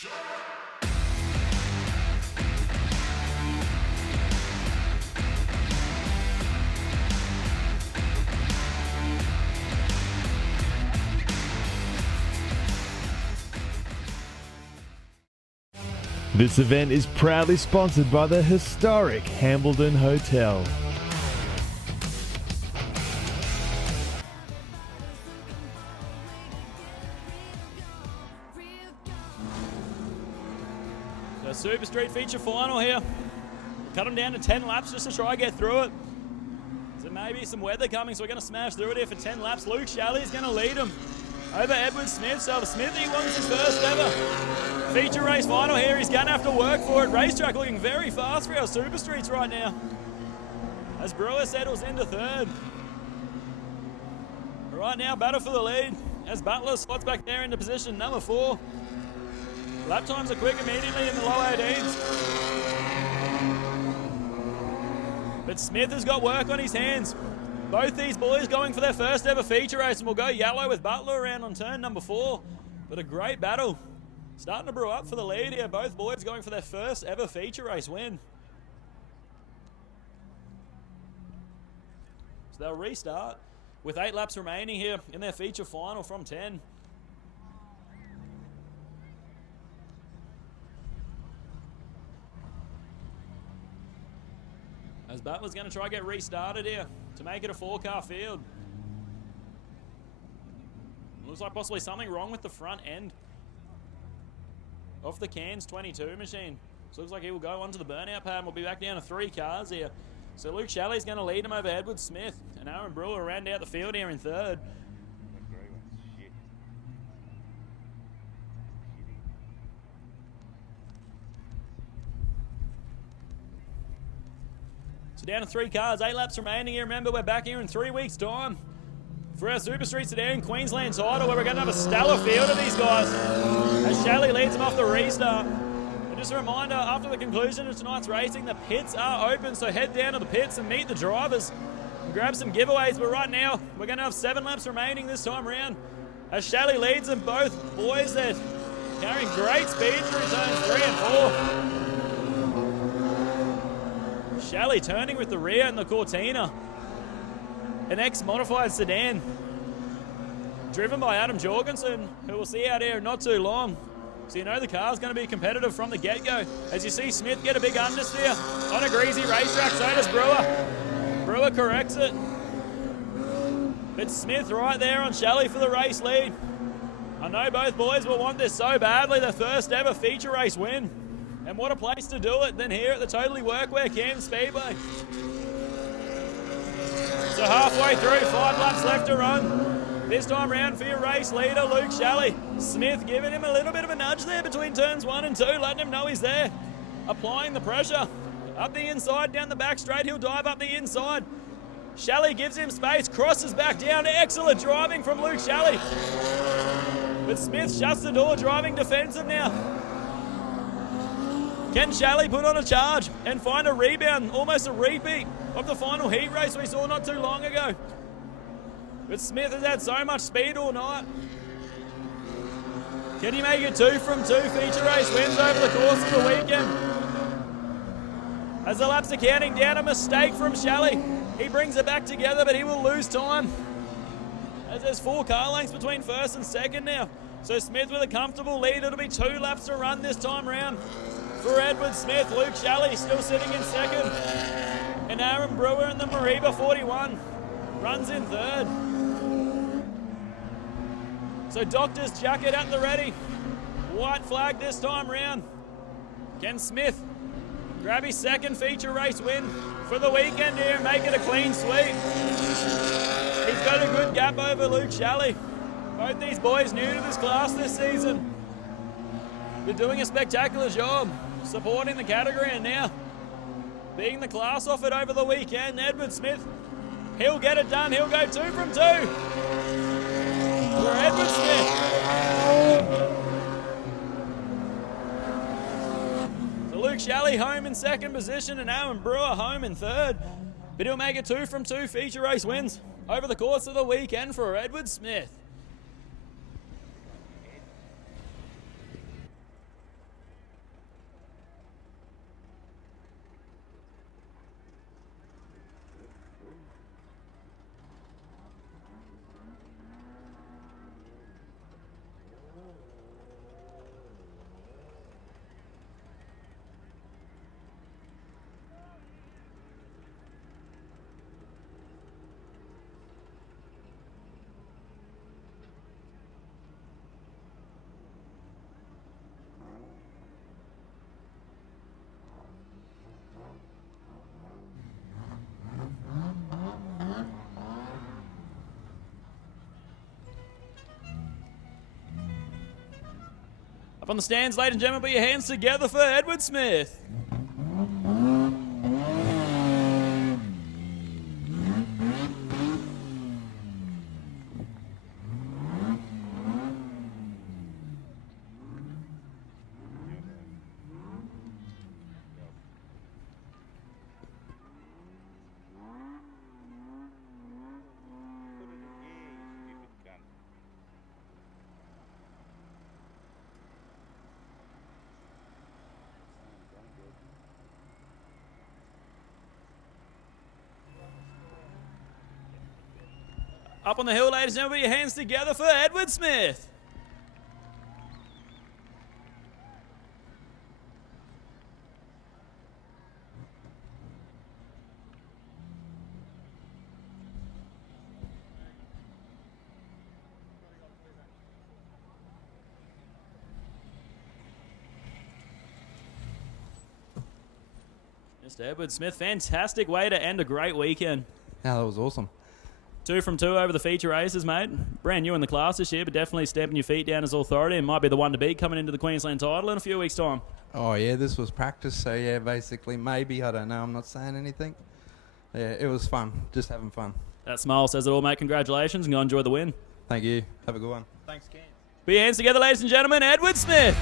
This event is proudly sponsored by the historic Hambledon Hotel. The Super Street feature final here. Cut them down to 10 laps just to try and get through it. So maybe some weather coming, so we're going to smash through it here for 10 laps. Luke Shalley is going to lead them over Edward Smith. So Smith, he wants his first ever feature race final here. He's going to have to work for it. Racetrack looking very fast for our Super Streets right now, as Brewer settles into third. Right now, battle for the lead as Butler slots back there into position number 4. Lap times are quick immediately in the low 18s. But Smith has got work on his hands. Both these boys going for their first ever feature race, and we'll go yellow with Butler around on turn number 4. But a great battle starting to brew up for the lead here. Both boys going for their first ever feature race win. So they'll restart with 8 laps remaining here in their feature final from 10. As Butler's going to try to get restarted here to make it a 4-car field. Looks like possibly something wrong with the front end of the Cairns 22 machine. So looks like he will go onto the burnout pad and we'll be back down to 3 cars here. So Luke Shalley's going to lead him over Edward Smith, and Aaron Brewer round out the field here in third. So down to 3 cars, 8 laps remaining here. Remember, we're back here in 3 weeks' time for our Super Street Sedan in Queensland title, where we're going to have a stellar field of these guys as Shalley leads them off the restart. And just a reminder, after the conclusion of tonight's racing, the pits are open, so head down to the pits and meet the drivers and grab some giveaways. But right now, we're going to have 7 laps remaining this time around as Shalley leads them. Both boys there carrying great speed through turns 3 and 4. Shalley turning with the rear in the Cortina, an ex-modified sedan driven by Adam Jorgensen, who we'll see out here not too long. So you know the car's going to be competitive from the get-go. As you see Smith get a big understeer on a greasy racetrack, so does Brewer. Brewer corrects it. But Smith right there on Shalley for the race lead. I know both boys will want this so badly, their first ever feature race win. And what a place to do it than here at the Totally Workwear Cairns Speedway. So halfway through, 5 laps left to run. This time round for your race leader, Luke Shalley. Smith giving him a little bit of a nudge there between turns 1 and 2, letting him know he's there. Applying the pressure. Up the inside, down the back straight, he'll dive up the inside. Shalley gives him space, crosses back down. Excellent driving from Luke Shalley. But Smith shuts the door, driving defensive now. Can Shalley put on a charge and find a rebound, almost a repeat of the final heat race we saw not too long ago? But Smith has had so much speed all night. Can he make it 2 from 2 feature race wins over the course of the weekend? As the laps are counting down, a mistake from Shalley. He brings it back together, but he will lose time, as there's 4 car lengths between first and second now. So Smith with a comfortable lead. It'll be 2 laps to run this time round for Edward Smith. Luke Shalley still sitting in second, and Aaron Brewer in the Mariba 41 runs in third. So Doctor's jacket at the ready. White flag this time round. Can Smith grab his second feature race win for the weekend here and make it a clean sweep? He's got a good gap over Luke Shalley. Both these boys new to this class this season. They're doing a spectacular job supporting the category, and now being the class off it over the weekend. Edward Smith, he'll get it done. He'll go 2 from 2 for Edward Smith. So Luke Shalley home in second position and Aaron Brewer home in third. But he'll make it 2 from 2 feature race wins over the course of the weekend for Edward Smith. Up on the stands, ladies and gentlemen, put your hands together for Edward Smith. Up on the hill, ladies and gentlemen, put your hands together for Edward Smith. Mr. Edward Smith, fantastic way to end a great weekend. Yeah, that was awesome. 2 from 2 over the feature races, mate. Brand new in the class this year, but definitely stepping your feet down as authority and might be the one to beat coming into the Queensland title in a few weeks' time. Oh, yeah, this was practice, so yeah, basically, maybe, I don't know, I'm not saying anything. Yeah, it was fun, just having fun. That smile says it all, mate. Congratulations and go enjoy the win. Thank you. Have a good one. Thanks, Cairns. Put your hands together, ladies and gentlemen, Edward Smith.